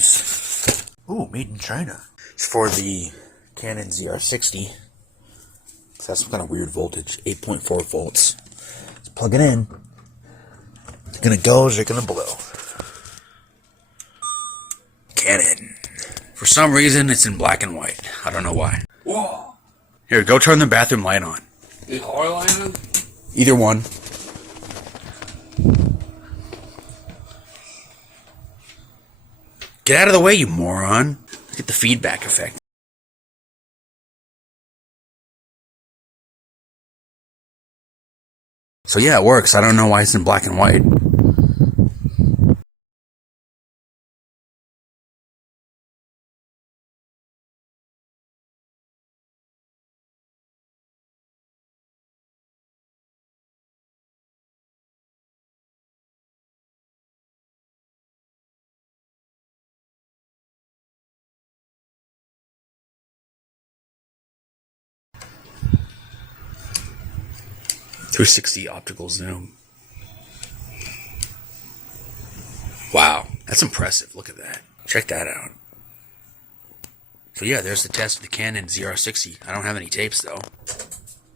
is, ooh, made in China. It's for the Canon ZR60. So that's some kind of weird voltage, 8.4 volts. Let's plug it in. Is it gonna go or is it gonna blow? Canon. For some reason, it's in black and white. I don't know why. Whoa! Here, go turn the bathroom light on. The hallway light on? Either one. Get out of the way, you moron. Get the feedback effect. So yeah, it works. I don't know why it's in black and white. .260 optical zoom. Wow, that's impressive. Look at that. Check that out. So yeah, there's the test of the Canon ZR60. I don't have any tapes though.